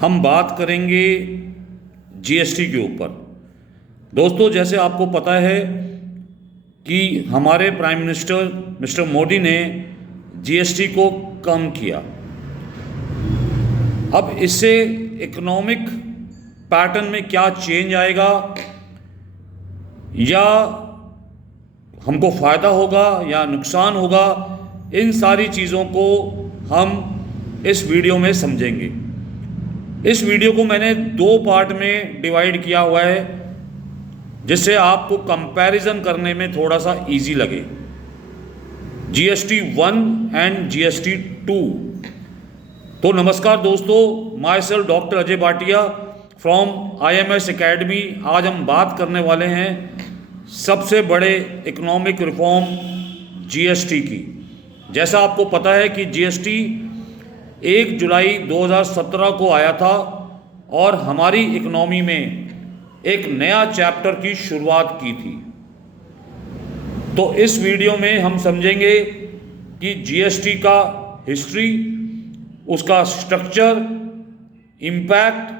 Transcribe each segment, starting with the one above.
हम बात करेंगे जीएसटी के ऊपर। दोस्तों, जैसे आपको पता है कि हमारे प्राइम मिनिस्टर मिस्टर मोदी ने जीएसटी को कम किया। अब इससे इकोनॉमिक पैटर्न में क्या चेंज आएगा, या हमको फ़ायदा होगा या नुकसान होगा, इन सारी चीज़ों को हम इस वीडियो में समझेंगे। इस वीडियो को मैंने दो पार्ट में डिवाइड किया हुआ है, जिससे आपको कंपैरिजन करने में थोड़ा सा इजी लगे। GST 1 and GST 2। तो नमस्कार दोस्तों, my self doctor Ajay Bhatia from IMS academy. आज हम बात करने वाले हैं सबसे बड़े इकोनॉमिक रिफॉर्म जीएसटी की। जैसा आपको पता है कि जीएसटी 1 जुलाई 2017 को आया था और हमारी इकोनॉमी में एक नया चैप्टर की शुरुआत की थी। तो इस वीडियो में हम समझेंगे कि जीएसटी का हिस्ट्री, उसका स्ट्रक्चर, इम्पैक्ट,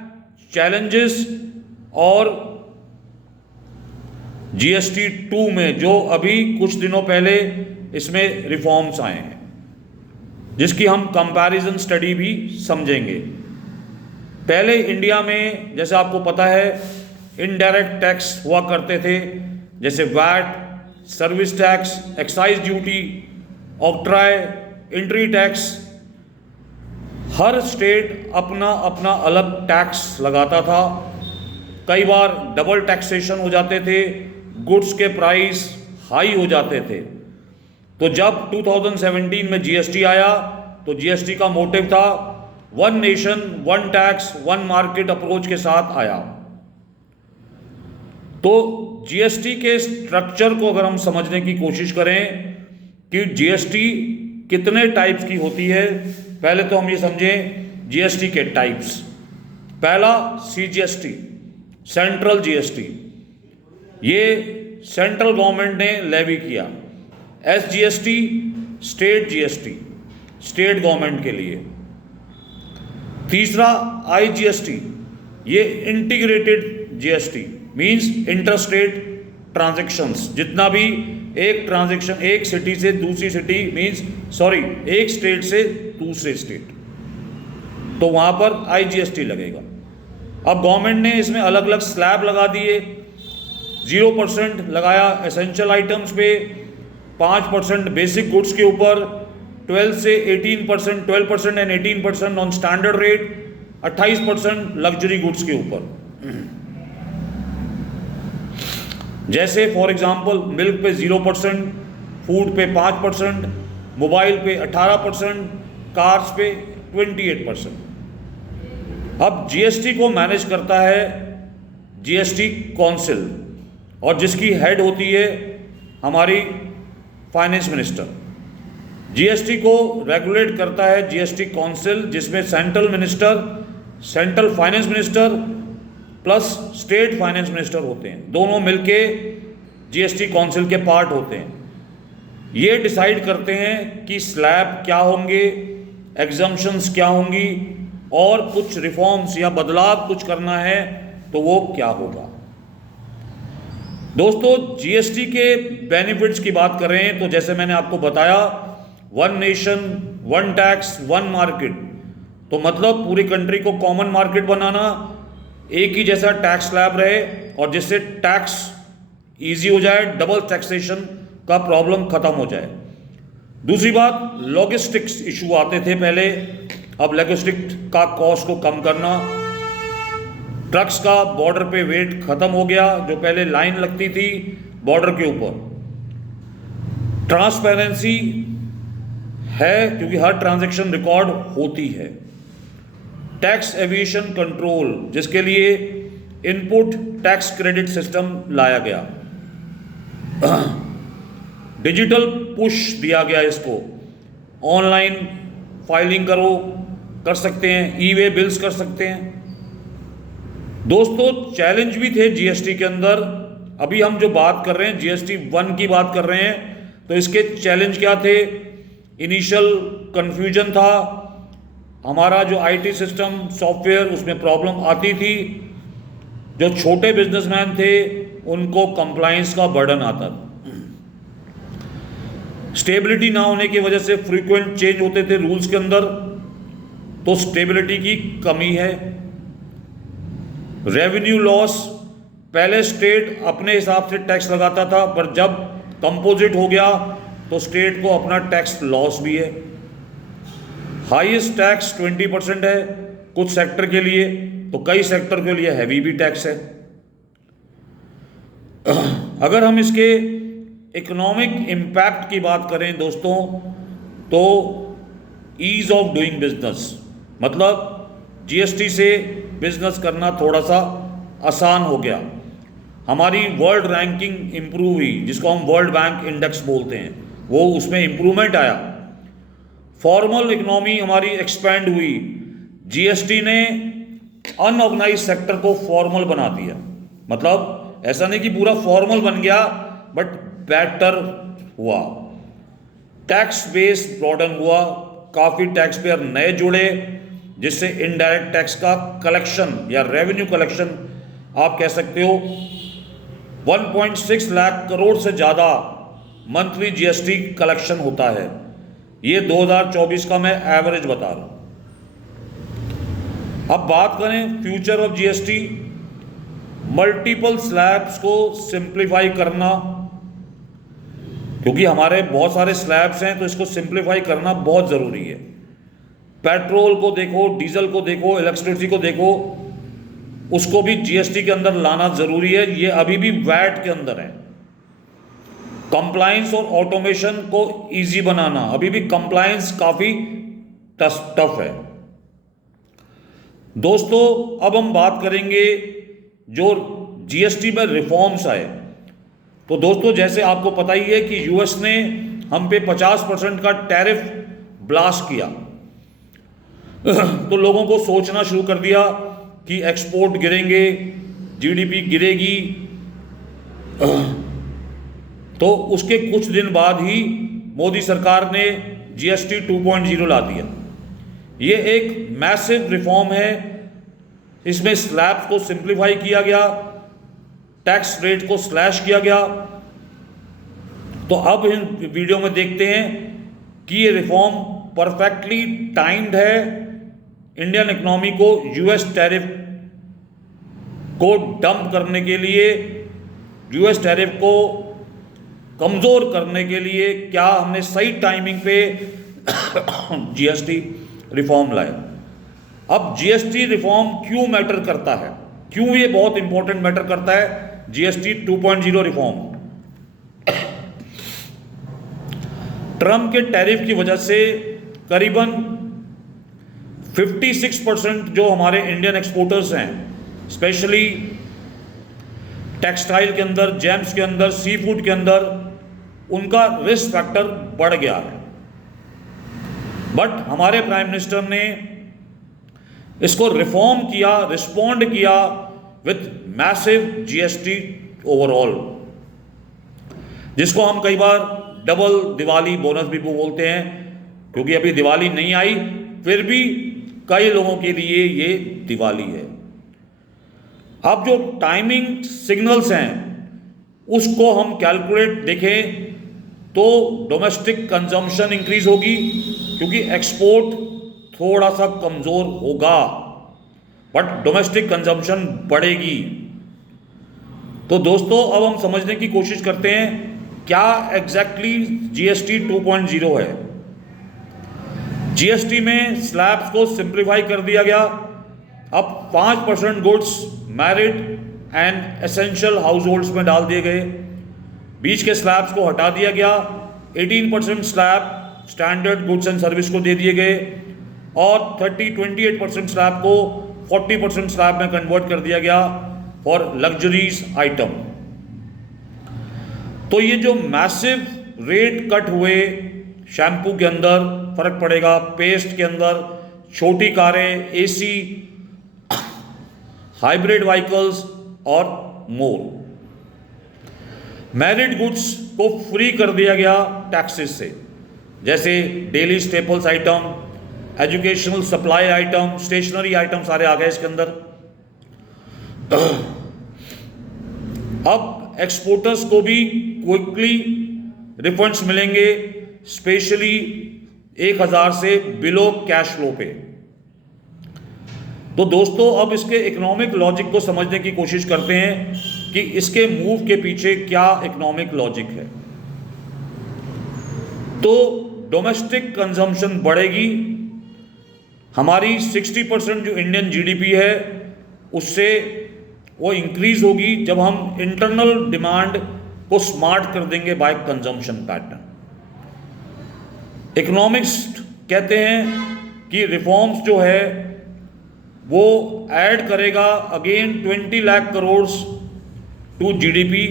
चैलेंजेस और जीएसटी 2 में जो अभी कुछ दिनों पहले इसमें रिफॉर्म्स आए हैं, जिसकी हम कंपैरिजन स्टडी भी समझेंगे। पहले इंडिया में, जैसे आपको पता है, इनडायरेक्ट टैक्स हुआ करते थे, जैसे VAT, service tax, excise duty, octroi, entry tax. हर स्टेट अपना अपना अलग टैक्स लगाता था। कई बार डबल टैक्सेशन हो जाते थे, गुड्स के प्राइस हाई हो जाते थे। तो जब 2017 में जीएसटी आया तो जीएसटी का मोटिव था one nation one tax one market approach के साथ आया। तो जीएसटी के स्ट्रक्चर को अगर हम समझने की कोशिश करें कि जीएसटी कितने टाइप्स की होती है, पहले तो हम ये समझें जीएसटी के टाइप्स। पहला सीजीएसटी, सेंट्रल जीएसटी, ये सेंट्रल गवर्नमेंट ने लेवी किया। SGST, state GST, state government के लिए। तीसरा आईजीएसटी, ये integrated GST, means inter state transactions. जितना भी एक ट्रांजैक्शन एक सिटी से दूसरी सिटी, एक स्टेट से दूसरे स्टेट, तो वहां पर आईजीएसटी लगेगा। अब गवर्नमेंट ने इसमें अलग अलग स्लैब लगा दिए। 0% लगाया एसेंशियल आइटम्स पे, 5% बेसिक गुड्स के ऊपर, 12% and 18% on standard rate, 28% luxury goods के ऊपर। जैसे फॉर एग्जांपल मिल्क पे 0%, फूड पे 5%, मोबाइल पे 18%, कार्स पे 28%। अब जीएसटी को मैनेज करता है जीएसटी काउंसिल, और जिसकी हेड होती है हमारी फाइनेंस मिनिस्टर। जीएसटी को रेगुलेट करता है जीएसटी काउंसिल, जिसमें central minister, central finance minister plus state finance minister होते हैं। दोनों मिलके जीएसटी काउंसिल के पार्ट होते हैं। ये डिसाइड करते हैं कि स्लैब क्या होंगे, एग्जम्पशंस क्या होंगी, और कुछ रिफॉर्म्स या बदलाव कुछ करना है तो वो क्या होगा। दोस्तों, जीएसटी के बेनिफिट्स की बात करें तो जैसे मैंने आपको बताया, one nation one tax one market, तो मतलब पूरी कंट्री को कॉमन मार्केट बनाना, एक ही जैसा टैक्स स्लैब रहे और जिससे टैक्स इजी हो जाए, डबल टैक्सेशन का प्रॉब्लम खत्म हो जाए। दूसरी बात, लॉजिस्टिक्स इशू आते थे पहले, अब लॉजिस्टिक का कॉस्ट को कम करना। ट्रक्स का बॉर्डर पे वेट खत्म हो गया, जो पहले लाइन लगती थी बॉर्डर के ऊपर। ट्रांसपेरेंसी है क्योंकि हर ट्रांजैक्शन रिकॉर्ड होती है। टैक्स एविएशन कंट्रोल, जिसके लिए इनपुट टैक्स क्रेडिट सिस्टम लाया गया। डिजिटल पुश दिया गया, इसको ऑनलाइन फाइलिंग कर सकते हैं, ई वे बिल्स कर सकते हैं। दोस्तों, चैलेंज भी थे जीएसटी के अंदर। अभी हम जो बात कर रहे हैं जीएसटी 1 की बात कर रहे हैं, तो इसके चैलेंज क्या थे? इनिशियल कंफ्यूजन था, हमारा जो आईटी सिस्टम सॉफ्टवेयर उसमें प्रॉब्लम आती थी, जो छोटे बिजनेसमैन थे उनको कंप्लायंस का बर्डन आता था, स्टेबिलिटी ना होने की वजह से फ्रीक्वेंट चेंज होते थे रूल्स के अंदर, तो स्टेबिलिटी की कमी है। रेवेन्यू लॉस, पहले स्टेट अपने हिसाब से टैक्स लगाता था, पर जब कंपोजिट हो गया तो स्टेट को अपना टैक्स लॉस भी है। हाईएस्ट टैक्स 20% है कुछ सेक्टर के लिए, तो कई सेक्टर के लिए हैवी भी टैक्स है। अगर हम इसके इकोनॉमिक इम्पैक्ट की बात करें दोस्तों, तो ईज ऑफ डूइंग बिजनेस, मतलब जीएसटी से बिजनेस करना थोड़ा सा आसान हो गया। हमारी वर्ल्ड रैंकिंग इंप्रूव हुई, जिसको हम वर्ल्ड बैंक इंडेक्स बोलते हैं, वो उसमें इंप्रूवमेंट आया। फॉर्मल इकोनॉमी हमारी एक्सपेंड हुई, जीएसटी ने अनऑर्गेनाइज सेक्टर को फॉर्मल बना दिया। मतलब ऐसा नहीं कि पूरा फॉर्मल बन गया, बट बेटर हुआ। टैक्स बेस ब्रॉडन हुआ, काफ़ी टैक्स पेयर नए जुड़े, जिससे इनडायरेक्ट टैक्स का कलेक्शन या रेवेन्यू कलेक्शन आप कह सकते हो 1.6 लाख करोड़ से ज़्यादा मंथली जीएसटी कलेक्शन होता है। ये 2024 का मैं एवरेज बता रहा हूँ। अब बात करें future of GST, multiple slabs को सिंप्लीफाई करना, क्योंकि हमारे बहुत सारे स्लैब्स हैं तो इसको सिंप्लीफाई करना बहुत ज़रूरी है। पेट्रोल को देखो, डीजल को देखो, इलेक्ट्रिसिटी को देखो, उसको भी जीएसटी के अंदर लाना ज़रूरी है। ये अभी भी वैट के अंदर है। कंप्लायंस और ऑटोमेशन को इजी बनाना, अभी भी कंप्लायंस काफ़ी टफ है। दोस्तों अब हम बात करेंगे जो जीएसटी में रिफॉर्म्स आए। तो दोस्तों जैसे आपको पता ही है कि यूएस ने हम पे 50% का टैरिफ ब्लास्ट किया, तो लोगों को सोचना शुरू कर दिया कि एक्सपोर्ट गिरेंगे, जीडीपी गिरेगी। तो उसके कुछ दिन बाद ही मोदी सरकार ने जीएसटी 2.0 ला दिया। ये एक मैसिव रिफॉर्म है। इसमें स्लैब्स को सिंप्लीफाई किया गया, टैक्स रेट को स्लैश किया गया। तो अब इन वीडियो में देखते हैं कि ये रिफॉर्म परफेक्टली टाइम्ड है इंडियन इकोनॉमी को यूएस टैरिफ को डंप करने के लिए, यूएस टैरिफ को कमज़ोर करने के लिए। क्या हमने सही टाइमिंग पे जीएसटी रिफॉर्म लाए। अब जीएसटी रिफॉर्म क्यों मैटर करता है, क्यों ये बहुत इंपॉर्टेंट मैटर करता है जीएसटी 2.0 रिफॉर्म। ट्रम्प के टैरिफ की वजह से करीबन 56% जो हमारे इंडियन एक्सपोर्टर्स हैं, स्पेशली टेक्सटाइल के अंदर, जेम्स के अंदर, सी फूड के अंदर, उनका रिस्क फैक्टर बढ़ गया है। बट हमारे प्राइम मिनिस्टर ने इसको रिफॉर्म किया, रिस्पॉन्ड किया विथ मैसिव जीएसटी ओवरऑल, जिसको हम कई बार डबल दिवाली बोनस भी बोलते हैं, क्योंकि अभी दिवाली नहीं आई, फिर भी कई लोगों के लिए ये दिवाली है। अब जो टाइमिंग सिग्नल्स हैं उसको हम कैलकुलेट देखें तो डोमेस्टिक कंजम्पशन इंक्रीज होगी, क्योंकि एक्सपोर्ट थोड़ा सा कमज़ोर होगा, बट डोमेस्टिक कंजम्पशन बढ़ेगी। तो दोस्तों अब हम समझने की कोशिश करते हैं क्या एग्जैक्टली जीएसटी 2.0 है। जीएसटी में स्लैब्स को सिंप्लीफाई कर दिया गया। अब 5% goods married and essential house holds में डाल दिए गए, बीच के स्लैब्स को हटा दिया गया। 18% slab standard goods and service को दे दिए गए, और 28% स्लैब को 40% स्लैब में कन्वर्ट कर दिया गया फॉर लग्जरीज आइटम। तो ये जो मैसिव रेट कट हुए, शैम्पू के अंदर फर्क पड़ेगा, पेस्ट के अंदर, छोटी कारें, एसी, हाइब्रिड व्हीकल्स और मोर। मैरिड गुड्स को फ्री कर दिया गया टैक्सेस से, जैसे daily staples item, educational supply item, stationery item सारे आ गए इसके अंदर। अब एक्सपोर्टर्स को भी क्विकली रिफंड्स मिलेंगे, स्पेशली 1000 से बिलो कैश फ्लो पे। तो दोस्तों अब इसके इकोनॉमिक लॉजिक को समझने की कोशिश करते हैं कि इसके मूव के पीछे क्या इकोनॉमिक लॉजिक है। तो डोमेस्टिक कंजम्पशन बढ़ेगी, हमारी 60% जो इंडियन जीडीपी है उससे वो इंक्रीज होगी जब हम इंटरनल डिमांड को स्मार्ट कर देंगे बाय कंजम्पशन पैटर्न। इकोनॉमिस्ट कहते हैं कि रिफॉर्म्स जो है वो ऐड करेगा again 20 lakh crore to GDP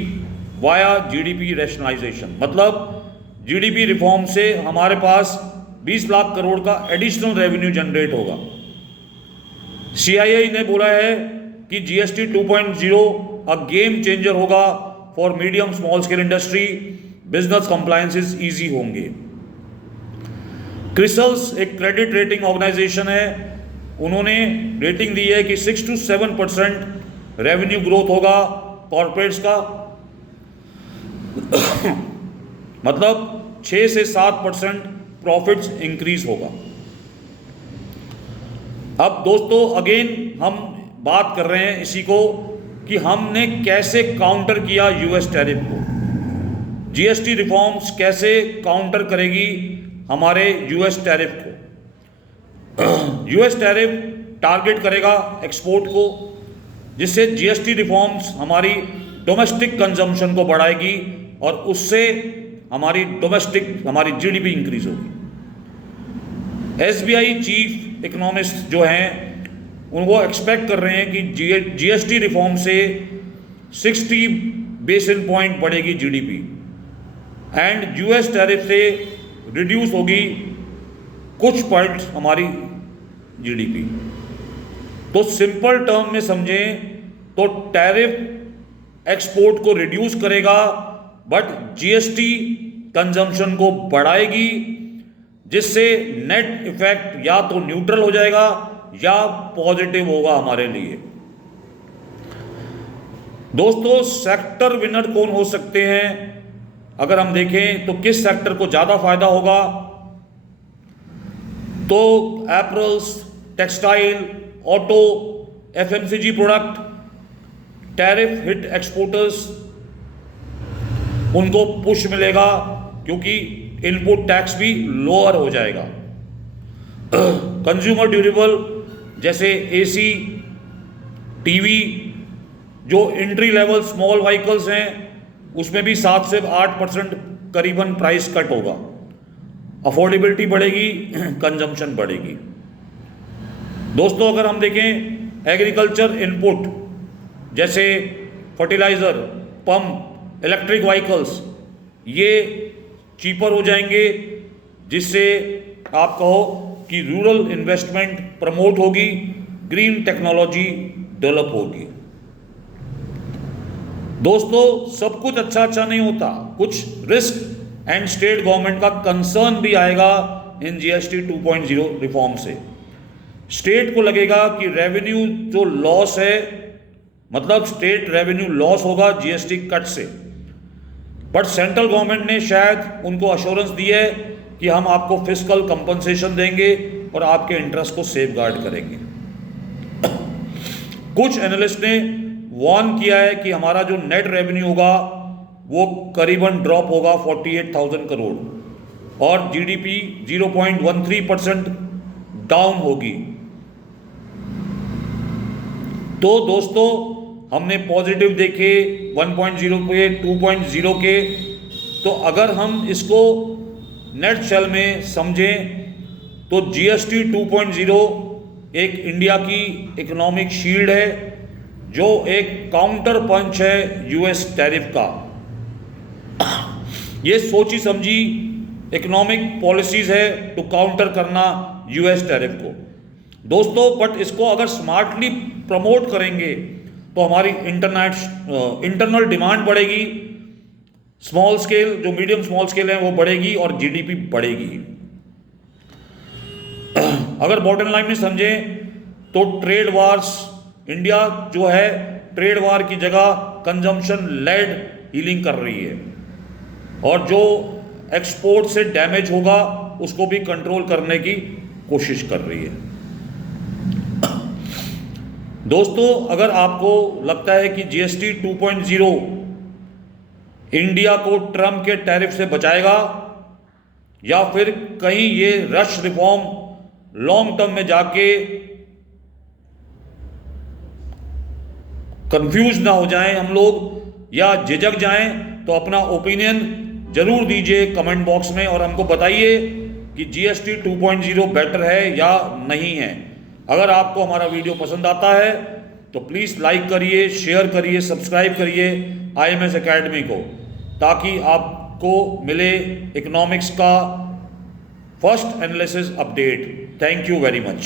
via GDP rationalisation. मतलब जीडीपी रिफॉर्म से हमारे पास 20 लाख करोड़ का एडिशनल रेवेन्यू जनरेट होगा। सीआईआई ने बोला है कि जीएसटी 2.0 अ गेम चेंजर होगा for medium small scale industry, business compliances easy होंगे। क्रिसल्स एक क्रेडिट रेटिंग ऑर्गेनाइजेशन है, उन्होंने रेटिंग दी है कि 6 to 7% रेवेन्यू ग्रोथ होगा कॉर्पोरेट्स का, मतलब 6 से 7% प्रॉफिट्स इंक्रीज होगा। अब दोस्तों अगेन हम बात कर रहे हैं इसी को कि हमने कैसे काउंटर किया यूएस टैरिफ को, जीएसटी रिफॉर्म्स कैसे काउंटर करेगी हमारे यूएस टैरिफ को। यूएस टैरिफ टारगेट करेगा एक्सपोर्ट को, जिससे जीएसटी रिफॉर्म्स हमारी डोमेस्टिक कंजम्पशन को बढ़ाएगी और उससे हमारी जीडीपी इंक्रीज होगी। एसबीआई चीफ इकोनॉमिस्ट जो हैं उनको एक्सपेक्ट कर रहे हैं कि जीएसटी रिफॉर्म से 60 बेसिस पॉइंट बढ़ेगी जीडीपी एंड यूएस टैरिफ से रिड्यूस होगी कुछ पॉइंट हमारी जीडीपी। तो सिंपल टर्म में समझें तो टैरिफ एक्सपोर्ट को रिड्यूस करेगा बट जीएसटी कंजम्पशन को बढ़ाएगी, जिससे नेट इफेक्ट या तो न्यूट्रल हो जाएगा या पॉजिटिव होगा हमारे लिए। दोस्तों सेक्टर विनर कौन हो सकते हैं अगर हम देखें तो किस सेक्टर को ज्यादा फायदा होगा, तो apparels, textile, auto, FMCG product, tariff hit exporters, उनको पुश मिलेगा क्योंकि इनपुट टैक्स भी लोअर हो जाएगा। कंज्यूमर ड्यूरेबल जैसे एसी, टीवी, जो एंट्री लेवल स्मॉल व्हीकल्स हैं उसमें भी 7 से 8% करीबन प्राइस कट होगा, अफोर्डेबिलिटी बढ़ेगी, कंजम्पशन बढ़ेगी। दोस्तों अगर हम देखें एग्रीकल्चर इनपुट जैसे फर्टिलाइजर, पंप, इलेक्ट्रिक व्हीकल्स, ये चीपर हो जाएंगे, जिससे आप कहो कि रूरल इन्वेस्टमेंट प्रमोट होगी, ग्रीन टेक्नोलॉजी डेवलप होगी। दोस्तों सब कुछ अच्छा नहीं होता, कुछ रिस्क एंड स्टेट गवर्नमेंट का कंसर्न भी आएगा इन जीएसटी 2.0 रिफॉर्म से। स्टेट को लगेगा कि रेवेन्यू जो लॉस है, मतलब स्टेट रेवेन्यू लॉस होगा जीएसटी कट से, बट सेंट्रल गवर्नमेंट ने शायद उनको अश्योरेंस दी है कि हम आपको फिस्कल कंपनसेशन देंगे और आपके इंटरेस्ट को सेफ गार्ड करेंगे। कुछ एनालिस्ट ने वार्न किया है कि हमारा जो नेट रेवेन्यू होगा वो करीबन ड्रॉप होगा 48,000 करोड़ और जीडीपी 0.13% डाउन होगी। तो दोस्तों हमने पॉजिटिव देखे 1.0 के, 2.0 के, तो अगर हम इसको नेट शेल में समझें तो जीएसटी 2.0 एक इंडिया की इकोनॉमिक शील्ड है, जो एक काउंटर पंच है यूएस टैरिफ का। ये सोची समझी इकोनॉमिक पॉलिसीज है टू काउंटर करना यूएस टैरिफ को। दोस्तों बट इसको अगर स्मार्टली प्रमोट करेंगे तो हमारी इंटरनल डिमांड बढ़ेगी, स्मॉल स्केल जो मीडियम स्मॉल स्केल है वो बढ़ेगी और जीडीपी बढ़ेगी। अगर बॉटम लाइन में समझें तो ट्रेड वार्स, इंडिया जो है ट्रेड वार की जगह कंजम्पशन लेड हीलिंग कर रही है, और जो एक्सपोर्ट से डैमेज होगा उसको भी कंट्रोल करने की कोशिश कर रही है। दोस्तों, अगर आपको लगता है कि जीएसटी 2.0 इंडिया को ट्रम्प के टैरिफ से बचाएगा या फिर कहीं ये रश रिफॉर्म लॉन्ग टर्म में जाके कंफ्यूज ना हो जाएं हम लोग या झिझक जाएं, तो अपना ओपिनियन जरूर दीजिए कमेंट बॉक्स में और हमको बताइए कि जीएसटी 2.0 बेटर है या नहीं है। अगर आपको हमारा वीडियो पसंद आता है तो प्लीज़ लाइक करिए, शेयर करिए, सब्सक्राइब करिए IMS एकेडमी को, ताकि आपको मिले इकोनॉमिक्स का first analysis update. Thank you very much.